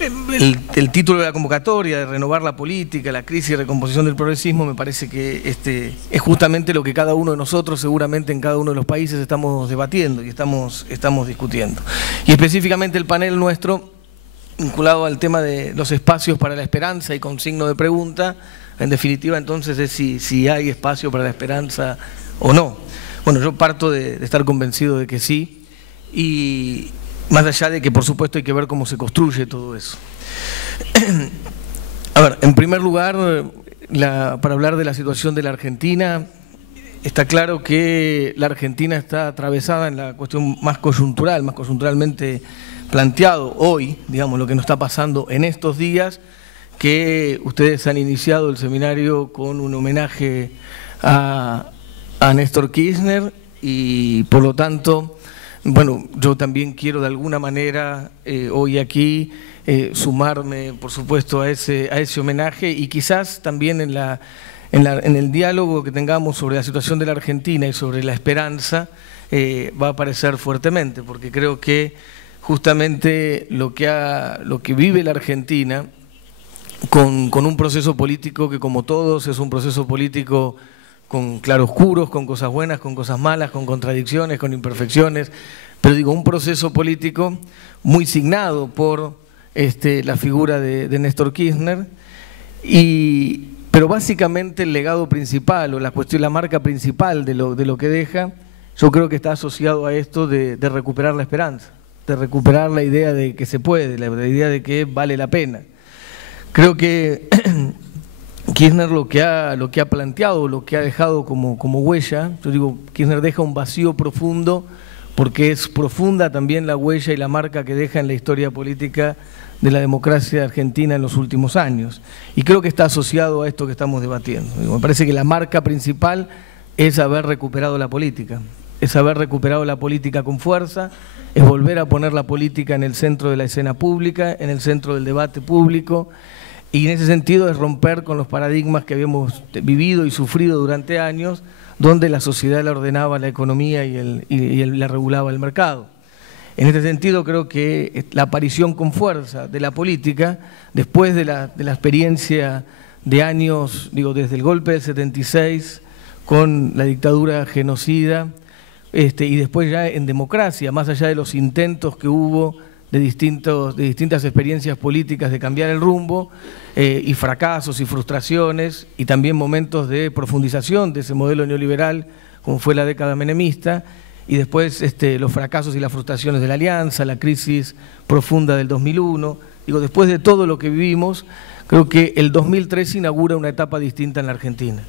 el título de la convocatoria, de renovar la política, la crisis y recomposición del progresismo, me parece que es justamente lo que cada uno de nosotros, seguramente en cada uno de los países, estamos debatiendo y estamos discutiendo. Y específicamente el panel nuestro, vinculado al tema de los espacios para la esperanza y con signo de pregunta, en definitiva entonces es si hay espacio para la esperanza o no. Bueno, yo parto de estar convencido de que sí, y más allá de que por supuesto hay que ver cómo se construye todo eso. A ver, en primer lugar, para hablar de la situación de la Argentina, está claro que la Argentina está atravesada en la cuestión más coyunturalmente planteado hoy, digamos, lo que nos está pasando en estos días, que ustedes han iniciado el seminario con un homenaje a Néstor Kirchner y por lo tanto, bueno, yo también quiero de alguna manera hoy aquí sumarme, por supuesto, a ese homenaje y quizás también en el diálogo que tengamos sobre la situación de la Argentina y sobre la esperanza va a aparecer fuertemente, porque creo que justamente lo que vive la Argentina con un proceso político que, como todos, es un proceso político con claroscuros, con cosas buenas, con cosas malas, con contradicciones, con imperfecciones, pero digo, un proceso político muy signado por la figura de Néstor Kirchner, pero básicamente el legado principal o la marca principal de lo que deja, yo creo que está asociado a esto de recuperar la esperanza, de recuperar la idea de que se puede, la idea de que vale la pena. Creo que Kirchner lo que ha planteado, lo que ha dejado como huella, yo digo, Kirchner deja un vacío profundo porque es profunda también la huella y la marca que deja en la historia política de la democracia argentina en los últimos años. Y creo que está asociado a esto que estamos debatiendo. Me parece que la marca principal es haber recuperado la política, es haber recuperado la política con fuerza, es volver a poner la política en el centro de la escena pública, en el centro del debate público, y en ese sentido es romper con los paradigmas que habíamos vivido y sufrido durante años, donde la sociedad la ordenaba la economía y la regulaba el mercado. En este sentido creo que la aparición con fuerza de la política, después de la experiencia de años, digo, desde el golpe del 76, con la dictadura genocida, y después ya en democracia, más allá de los intentos que hubo de distintas experiencias políticas de cambiar el rumbo, y fracasos y frustraciones, y también momentos de profundización de ese modelo neoliberal, como fue la década menemista, y después los fracasos y las frustraciones de la Alianza, la crisis profunda del 2001. Digo, después de todo lo que vivimos, creo que el 2003 inaugura una etapa distinta en la Argentina.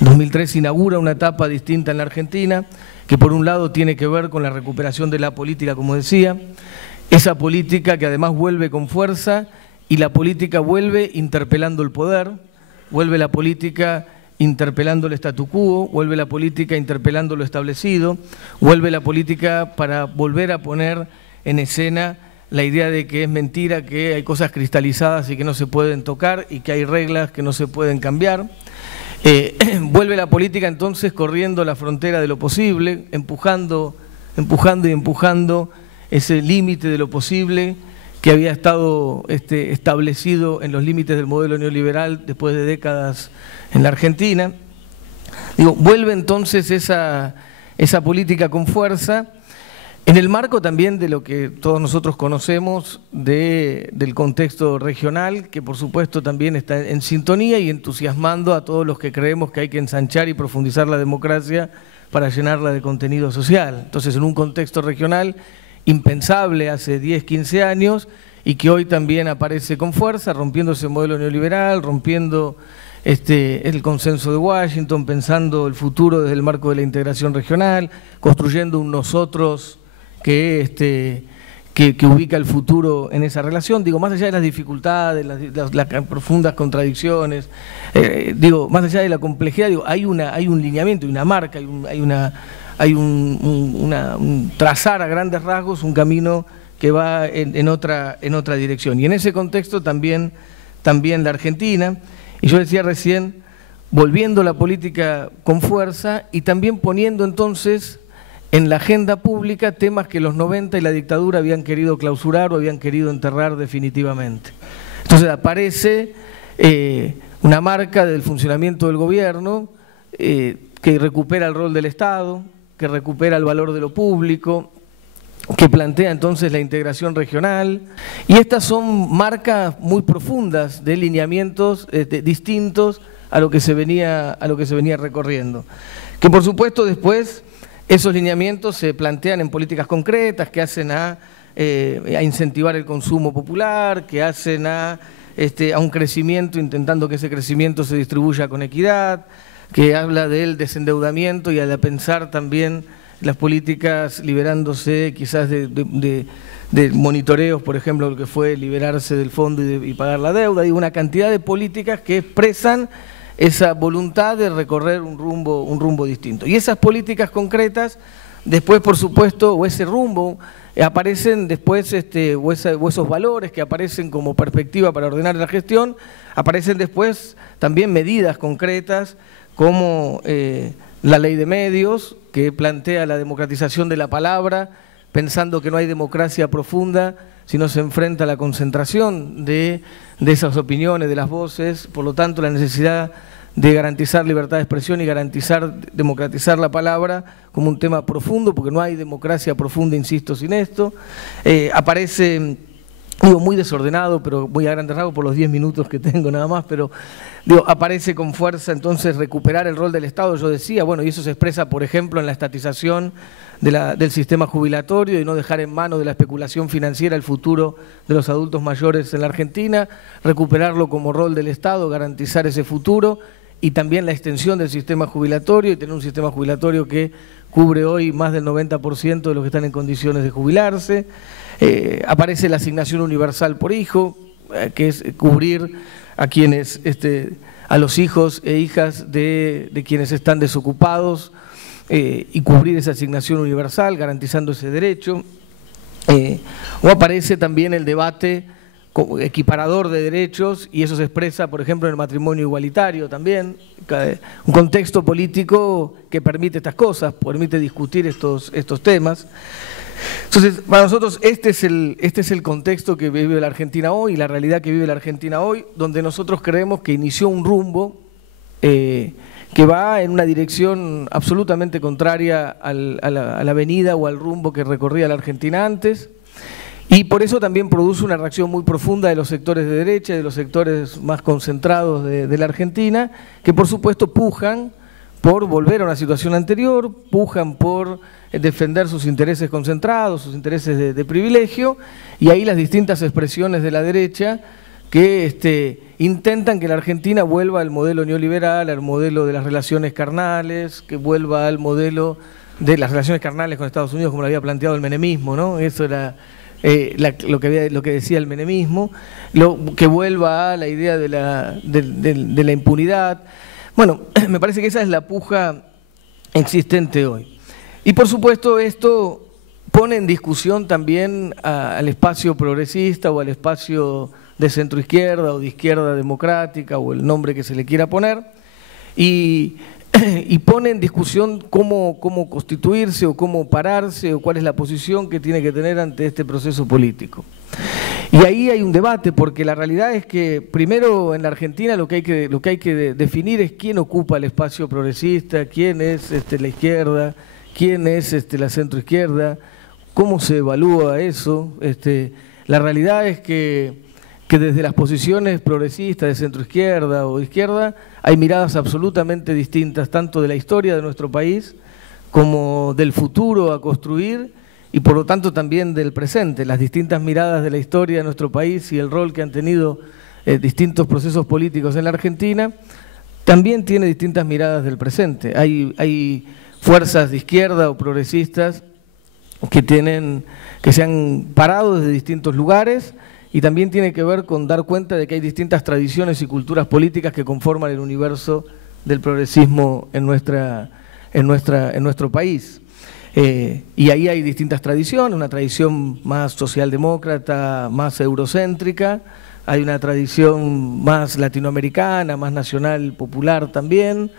El 2003 inaugura una etapa distinta en la Argentina, que por un lado tiene que ver con la recuperación de la política, como decía, esa política que además vuelve con fuerza, y la política vuelve interpelando el poder, vuelve la política interpelando el statu quo, vuelve la política interpelando lo establecido, vuelve la política para volver a poner en escena la idea de que es mentira, que hay cosas cristalizadas y que no se pueden tocar y que hay reglas que no se pueden cambiar. Vuelve la política entonces corriendo la frontera de lo posible, empujando ese límite de lo posible que había estado establecido en los límites del modelo neoliberal después de décadas en la Argentina. Digo, vuelve entonces esa política con fuerza, en el marco también de lo que todos nosotros conocemos del contexto regional, que por supuesto también está en sintonía y entusiasmando a todos los que creemos que hay que ensanchar y profundizar la democracia para llenarla de contenido social. Entonces, en un contexto regional impensable hace 10, 15 años y que hoy también aparece con fuerza, rompiendo ese modelo neoliberal, rompiendo el consenso de Washington, pensando el futuro desde el marco de la integración regional, construyendo un nosotros que ubica el futuro en esa relación, digo, más allá de las dificultades, las profundas contradicciones, digo, más allá de la complejidad, digo, hay un lineamiento, hay una marca, hay un trazar a grandes rasgos un camino que va en otra dirección. Y en ese contexto también la Argentina, y yo decía recién, volviendo la política con fuerza y también poniendo entonces en la agenda pública temas que los 90 y la dictadura habían querido clausurar o habían querido enterrar definitivamente. Entonces aparece una marca del funcionamiento del gobierno que recupera el rol del Estado, que recupera el valor de lo público, que plantea entonces la integración regional, y estas son marcas muy profundas de lineamientos distintos a lo que se venía recorriendo. Que por supuesto después esos lineamientos se plantean en políticas concretas que hacen a incentivar el consumo popular, que hacen a un crecimiento, intentando que ese crecimiento se distribuya con equidad, que habla del desendeudamiento y de pensar también las políticas liberándose quizás de monitoreos, por ejemplo, lo que fue liberarse del fondo y pagar la deuda, y una cantidad de políticas que expresan esa voluntad de recorrer un rumbo distinto. Y esas políticas concretas, después por supuesto, o ese rumbo, aparecen después, o esos valores que aparecen como perspectiva para ordenar la gestión, aparecen después también medidas concretas como la ley de medios, que plantea la democratización de la palabra, pensando que no hay democracia profunda si no se enfrenta a la concentración de esas opiniones, de las voces, por lo tanto la necesidad de garantizar libertad de expresión y democratizar la palabra como un tema profundo, porque no hay democracia profunda, insisto, sin esto. Aparece, digo, muy desordenado, pero muy a grandes rasgos por los 10 minutos que tengo nada más, pero digo, aparece con fuerza entonces recuperar el rol del Estado, yo decía, bueno, y eso se expresa, por ejemplo, en la estatización del sistema jubilatorio y no dejar en manos de la especulación financiera el futuro de los adultos mayores en la Argentina, recuperarlo como rol del Estado, garantizar ese futuro, y también la extensión del sistema jubilatorio y tener un sistema jubilatorio que cubre hoy más del 90% de los que están en condiciones de jubilarse. Aparece la asignación universal por hijo, que es cubrir a quienes, a los hijos e hijas de quienes están desocupados y cubrir esa asignación universal, garantizando ese derecho. O aparece también el debate equiparador de derechos, y eso se expresa, por ejemplo, en el matrimonio igualitario también, un contexto político que permite estas cosas, permite discutir estos temas. Entonces, para nosotros este es el contexto que vive la Argentina hoy, la realidad que vive la Argentina hoy, donde nosotros creemos que inició un rumbo que va en una dirección absolutamente contraria a la avenida o al rumbo que recorría la Argentina antes, y por eso también produce una reacción muy profunda de los sectores de derecha, de los sectores más concentrados de la Argentina, que por supuesto pujan por volver a una situación anterior, pujan por defender sus intereses concentrados, sus intereses de privilegio, y ahí las distintas expresiones de la derecha que intentan que la Argentina vuelva al modelo neoliberal, al modelo de las relaciones carnales, que vuelva al modelo de las relaciones carnales con Estados Unidos como lo había planteado el menemismo, ¿no? Eso era lo que decía el menemismo, que vuelva a la idea de la impunidad. Bueno, me parece que esa es la puja existente hoy. Y por supuesto esto pone en discusión también al espacio progresista o al espacio de centroizquierda o de izquierda democrática o el nombre que se le quiera poner, y pone en discusión cómo constituirse o cómo pararse o cuál es la posición que tiene que tener ante este proceso político. Y ahí hay un debate, porque la realidad es que primero en la Argentina lo que hay que definir es quién ocupa el espacio progresista, quién es la izquierda, quién es la centroizquierda, cómo se evalúa eso. La realidad es que desde las posiciones progresistas de centroizquierda o de izquierda hay miradas absolutamente distintas, tanto de la historia de nuestro país como del futuro a construir, y por lo tanto también del presente. Las distintas miradas de la historia de nuestro país y el rol que han tenido distintos procesos políticos en la Argentina también tiene distintas miradas del presente. Hay fuerzas de izquierda o progresistas que se han parado desde distintos lugares, y también tiene que ver con dar cuenta de que hay distintas tradiciones y culturas políticas que conforman el universo del progresismo en nuestro país. Y ahí hay distintas tradiciones, una tradición más socialdemócrata, más eurocéntrica, hay una tradición más latinoamericana, más nacional, popular también,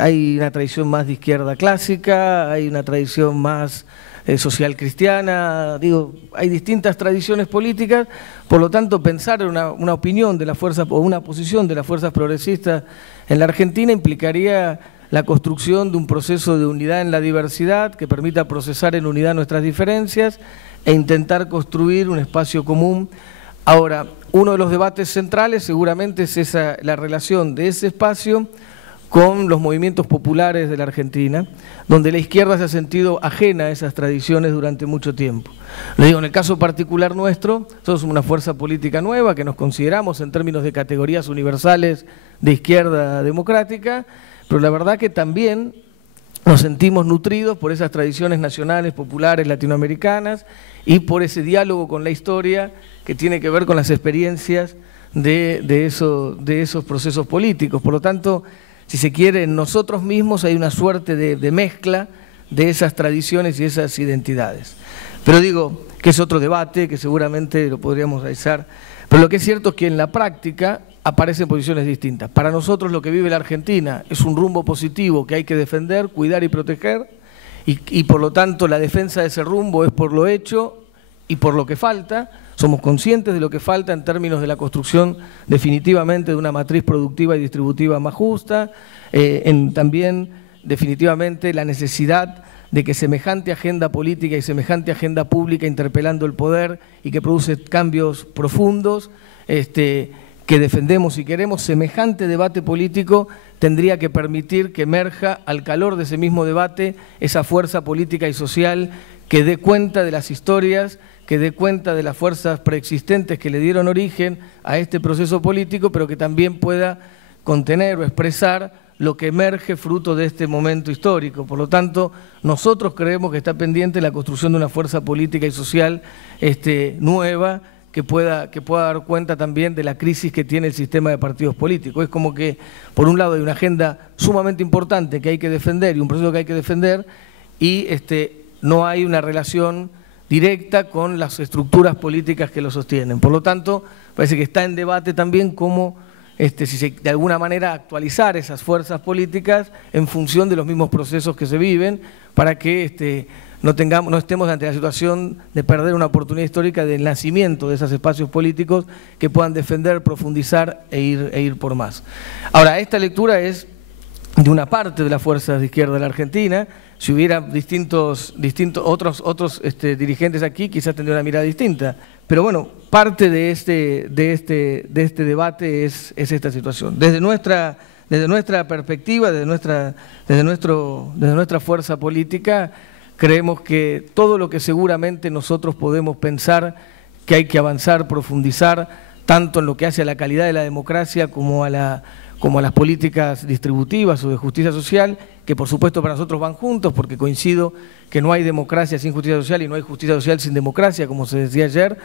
hay una tradición más de izquierda clásica, hay una tradición más social cristiana, digo, hay distintas tradiciones políticas, por lo tanto pensar en una opinión de la fuerza o una posición de las fuerzas progresistas en la Argentina implicaría la construcción de un proceso de unidad en la diversidad que permita procesar en unidad nuestras diferencias e intentar construir un espacio común. Ahora, uno de los debates centrales seguramente es la relación de ese espacio con los movimientos populares de la Argentina, donde la izquierda se ha sentido ajena a esas tradiciones durante mucho tiempo. Le digo, en el caso particular nuestro, somos una fuerza política nueva que nos consideramos en términos de categorías universales de izquierda democrática, pero la verdad que también nos sentimos nutridos por esas tradiciones nacionales, populares, latinoamericanas y por ese diálogo con la historia que tiene que ver con las experiencias de esos procesos políticos. Por lo tanto, si se quiere, en nosotros mismos hay una suerte de mezcla de esas tradiciones y esas identidades. Pero digo que es otro debate, que seguramente lo podríamos realizar, pero lo que es cierto es que en la práctica aparecen posiciones distintas. Para nosotros lo que vive la Argentina es un rumbo positivo que hay que defender, cuidar y proteger, y por lo tanto la defensa de ese rumbo es por lo hecho y por lo que falta. Somos conscientes de lo que falta en términos de la construcción definitivamente de una matriz productiva y distributiva más justa, también definitivamente la necesidad de que semejante agenda política y semejante agenda pública interpelando el poder y que produce cambios profundos, que defendemos y queremos, semejante debate político tendría que permitir que emerja al calor de ese mismo debate esa fuerza política y social que dé cuenta de las historias, que dé cuenta de las fuerzas preexistentes que le dieron origen a este proceso político, pero que también pueda contener o expresar lo que emerge fruto de este momento histórico. Por lo tanto, nosotros creemos que está pendiente la construcción de una fuerza política y social nueva, que pueda dar cuenta también de la crisis que tiene el sistema de partidos políticos. Es como que, por un lado, hay una agenda sumamente importante que hay que defender y un proceso que hay que defender, y no hay una relación directa con las estructuras políticas que lo sostienen. Por lo tanto, parece que está en debate también cómo, de alguna manera, actualizar esas fuerzas políticas en función de los mismos procesos que se viven, para que no estemos ante la situación de perder una oportunidad histórica del nacimiento de esos espacios políticos que puedan defender, profundizar e ir por más. Ahora, esta lectura es de una parte de las fuerzas de izquierda de la Argentina. Si hubiera otros dirigentes aquí, quizás tendría una mirada distinta. Pero bueno, parte de este debate es esta situación. Desde nuestra perspectiva, desde nuestra fuerza política, creemos que todo lo que seguramente nosotros podemos pensar que hay que avanzar, profundizar, tanto en lo que hace a la calidad de la democracia como a las políticas distributivas o de justicia social, que por supuesto para nosotros van juntos, porque coincido que no hay democracia sin justicia social y no hay justicia social sin democracia, como se decía ayer,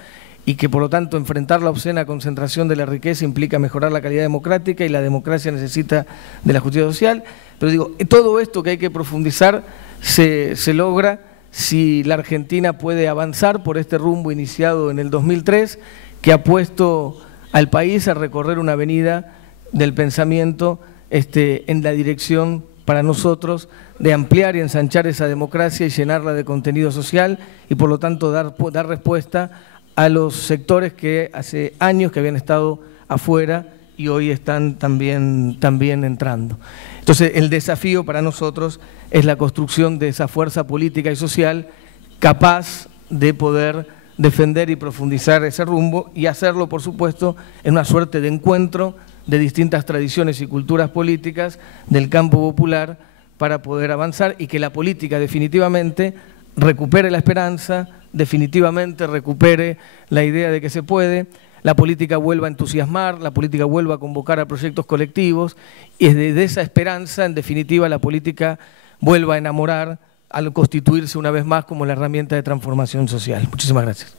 y que por lo tanto enfrentar la obscena concentración de la riqueza implica mejorar la calidad democrática y la democracia necesita de la justicia social. Pero digo, todo esto que hay que profundizar se logra si la Argentina puede avanzar por este rumbo iniciado en el 2003, que ha puesto al país a recorrer una avenida del pensamiento en la dirección para nosotros de ampliar y ensanchar esa democracia y llenarla de contenido social y por lo tanto dar respuesta a los sectores que hace años que habían estado afuera y hoy están también entrando. Entonces el desafío para nosotros es la construcción de esa fuerza política y social capaz de poder defender y profundizar ese rumbo y hacerlo, por supuesto, en una suerte de encuentro de distintas tradiciones y culturas políticas del campo popular para poder avanzar y que la política definitivamente recupere la esperanza, definitivamente recupere la idea de que se puede, la política vuelva a entusiasmar, la política vuelva a convocar a proyectos colectivos y desde esa esperanza, en definitiva, la política vuelva a enamorar al constituirse una vez más como la herramienta de transformación social. Muchísimas gracias.